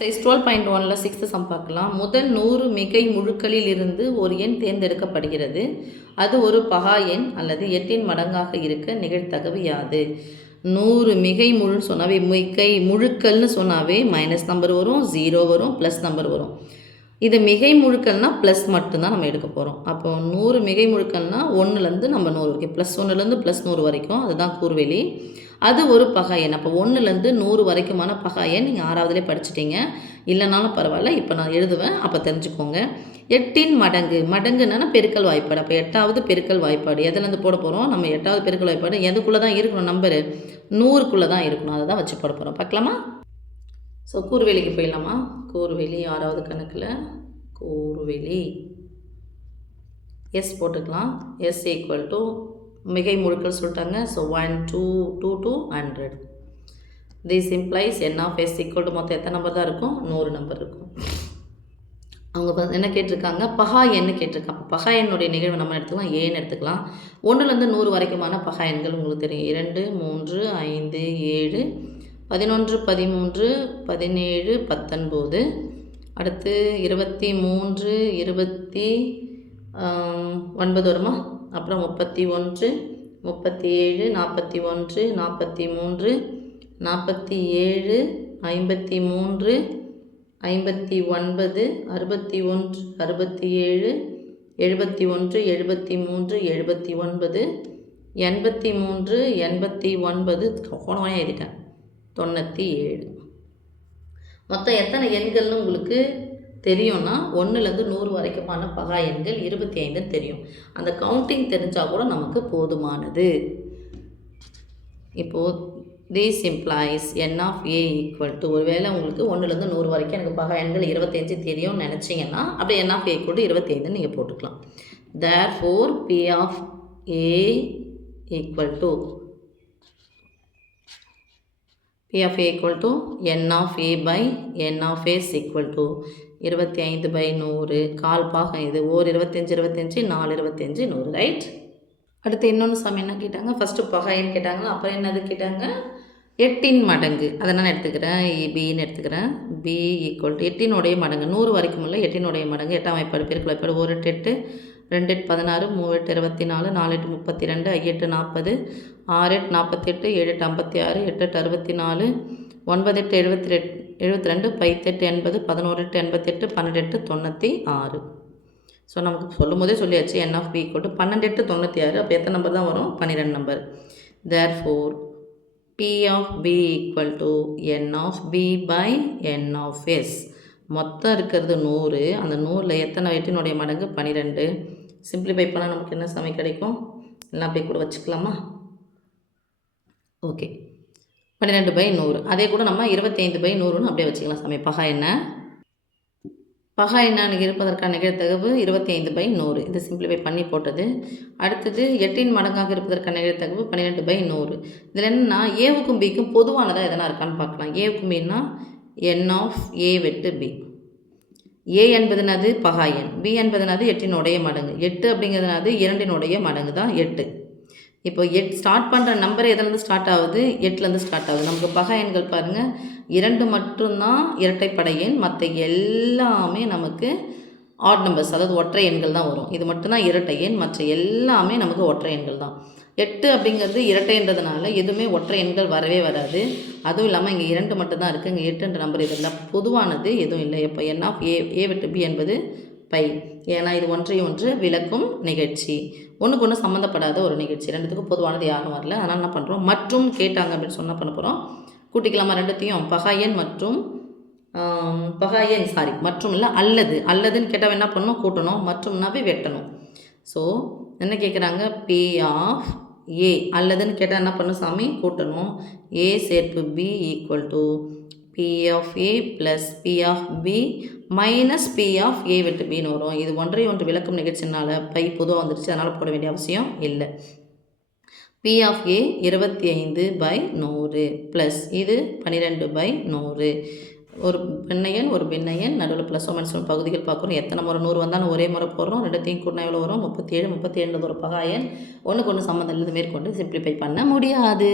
Size 12.1ல் 6th some பார்க்கலாம். முதல் 100 மிகை முழுக்களில் இருந்து ஒரு எண் தேர்ந்தெடுக்கப்படுகிறது. அது ஒரு பகா எண் அல்லது 8 மடங்காக இருக்க நிகழ்தகவு யாது? 100 மிகை முழுன்னு சொன்னாவே, மிகை முழுக்கள்னு சொன்னாவே மைனஸ் நம்பர் வரும், 0 வரும், ப்ளஸ் நம்பர் வரும். இது மிகை முழுக்கள்னால் ப்ளஸ் மட்டும்தான் நம்ம எடுக்க போகிறோம். அப்போ 100 மிகை முழுக்கள்னால் 1லேருந்து நம்ம 100 வரைக்கும், ப்ளஸ் 1லேருந்து ப்ளஸ் 100 வரைக்கும், அதுதான் கூர்வெளி. அது ஒரு பகா எண். அப்போ 1லேருந்து 100 வரைக்குமான பகா எண் நீங்கள் 6வதுலேயே படிச்சிட்டிங்க. இல்லைனாலும் பரவாயில்ல, இப்போ நான் எழுதுவேன், அப்போ தெரிஞ்சுக்கோங்க. 8 மடங்கு, மடங்குன்னா பெருக்கல் வாய்ப்பாடு. அப்போ 8வது பெருக்கல் வாய்ப்பாடு எதுலேருந்து போட போகிறோம்? நம்ம 8வது பெருக்கல் வாய்ப்பாடு எதுக்குள்ளே தான் இருக்கணும்? நம்பரு 100க்குள்ளே தான் இருக்கணும். அதை தான் வச்சு போட போகிறோம். பார்க்கலாமா? ஸோ கூர்வெளிக்கு போயிடலாமா? கூர்வெளி 6வது கணக்கில் கூர்வெளி எஸ் போட்டுக்கலாம். எஸ் ஈக்குவல் டு மிகை முழுக்கள் சொல்லிட்டாங்க. So 1 2 2 to 100. This implies n of S equal to மொத்தம் எத்தனை நம்பர் தான் இருக்கும்? 100 நம்பர் இருக்கும். அவங்க என்ன கேட்டிருக்காங்க? பகா எண்ணு கேட்டிருக்காங்க. பகா எண்ணுடைய நிகழ்வு நம்ம எடுத்துக்கலாம், ஏன்னு எடுத்துக்கலாம். 1லேருந்து 100 வரைக்குமான பகா எண்கள் உங்களுக்கு தெரியும். 2 3 5 7 11 13 17 19, அடுத்து 23 29 வருமா? அப்புறம் 31 37 41 43 47 53 59 61 67 71 73 79 83 89 கோணமாக எழுதிட்டேன் 97. மொத்தம் எத்தனை எண்கள்னு உங்களுக்கு தெரியும்னா 1லேருந்து 100 வரைக்குமான பகா எண்கள் 25 தெரியும். அந்த கவுண்டிங் தெரிஞ்சால் கூட நமக்கு போதுமானது. இப்போது this implies n of A equal to, ஒருவேளை உங்களுக்கு 1லேருந்து 100 வரைக்கும் எனக்கு பகா எண்கள் 25 தெரியும்னு நினச்சிங்கன்னா அப்படியே n of A equal to 25 நீங்கள் போட்டுக்கலாம். Therefore P of A equal to P of A equal to N of A by N of S equal to 25/100. கால் பாகம் இது. ஓர் 25 25 4 25 100. ரைட்? அடுத்து இன்னொன்று சம் என்ன கேட்டாங்க? ஃபஸ்ட்டு பகா எண் கேட்டாங்க. அப்புறம் என்னது கேட்டாங்க? 8 மடங்கு. அதை நான் எடுத்துக்கிறேன், பின்னு எடுத்துக்கிறேன். பி ஈக்குவல் டு 8 மடங்கு, 100 வரைக்கும் இல்லை, 8 மடங்கு. 8ஆம் வாய்ப்பாடு பெருக்கல் வாய்ப்பாடு. 1 8 2 8 16 3 8 24 4 8 32 5 8 40 6 8 48 7 8 56 8 8 64 9 8 72 5 8 80 11 8 88 12 8 96. ஸோ நமக்கு சொல்லும் போதே சொல்லியாச்சு என் ஆஃப் பி ஈக்குவல் டு 12 8 96. அப்போ எத்தனை நம்பர் தான் வரும்? 12 number. Therefore P of B equal to N of B by N of S. மொத்தம் இருக்கிறது 100. அந்த 100ல் எத்தனை 8 மடங்கு? 12. சிம்பிளிஃபை பண்ணால் நமக்கு என்ன சமை கிடைக்கும்? எல்லாம் போய் கூட வச்சுக்கலாமா? ஓகே, 12/100. அதே கூட நம்ம 25/100ன்னு அப்படியே வச்சுக்கலாம். சமை பகா என்ன? பகா எண்ணாக இருப்பதற்கான நிகழ்தகவு 25/100. இது சிம்பிளிஃபை பண்ணி போட்டது. அடுத்தது 8 மடங்காக இருப்பதற்கான நிகழ்தகவு 12/100. இதில் என்னென்னா ஏவுக்கும் பிக்கும் பொதுவானதாக எதனா இருக்கான்னு பார்க்கலாம். ஏவுக்கும் பின்னா என் ஆஃப் ஏ வெட்டு பி. ஏ என்பதுனது பகா எண், பி என்பதுனது 8 மடங்கு. 8 அப்படிங்கிறதுனாது 2 மடங்கு தான் 8. இப்போ ஸ்டார்ட் பண்ணுற நம்பர் எதுலேருந்து ஸ்டார்ட் ஆகுது? 8லேருந்து ஸ்டார்ட் ஆகுது. நமக்கு பகா எண்கள் பாருங்கள், 2 மட்டும்தான் இரட்டைப்படை எண், மற்ற எல்லாமே நமக்கு ஆட் நம்பர்ஸ், அதாவது ஒற்றை எண்கள் தான் வரும். இது மட்டும்தான் இரட்டை எண், மற்ற எல்லாமே நமக்கு ஒற்றை எண்கள் தான். 8 அப்படிங்கிறது இரட்டைன்றதுனால எதுவுமே ஒற்றை எண்கள் வரவே வராது. அதுவும் இல்லாமல் இங்கே 2 மட்டும்தான் இருக்குது. இங்கே 8 நம்பர் இதெல்லாம் பொதுவானது எதுவும் இல்லை. இப்போ என் ஆஃப் ஏ விட்டு பி என்பது பை. ஏன்னா இது ஒன்றை ஒன்று விளக்கும் நிகழ்ச்சி, ஒன்றுக்கு ஒன்று சம்மந்தப்படாத ஒரு நிகழ்ச்சி. ரெண்டுத்துக்கும் பொதுவானது யாரும் வரல. அதனால் என்ன பண்ணுறோம்? மற்றும் கேட்டாங்க அப்படின்னு சொன்னால் பண்ண போகிறோம். கூட்டிக்கலாமா ரெண்டுத்தையும்? பகா எண் மற்றும் மற்றும் இல்லை அல்லது. அல்லதுன்னு கேட்டால் என்ன பண்ணணும்? கூட்டணும். மற்றும்னாவே வெட்டணும். ஸோ என்ன கேட்குறாங்க? பி ஆஃப் ஏ அல்லதுன்னு கேட்டால் என்ன பண்ணணும் சாமி? கூட்டணும். ஏ சேர்ப்பு B equal to B of A plus B of B minus B of A விட்டு பின்னு வரும். இது ஒன்றை ஒன்று விளக்கும் நிகழ்ச்சினால பை பொதுவாக வந்துருச்சு, அதனால் போட வேண்டிய அவசியம் இல்லை. பி ஆஃப் ஏ 25/100 ப்ளஸ் இது 12/100. ஒரு பின்னையன் ஒரு பின்னையன், நடுவில் ப்ளஸ் மைனஸ் பகுதிகள் பார்க்குறோம். எத்தனை முறை 100 வந்தாலும் ஒரே முறை போடுறோம். ரெண்டுத்தையும் கூட்டினா எவ்வளோ வரும்? 37. 37 ஒரு பகா எண். ஒன்றுக்கு ஒன்று சம்மந்தம் இல்லாத மேற்கொண்டு சிம்பிளிஃபை பண்ண முடியாது.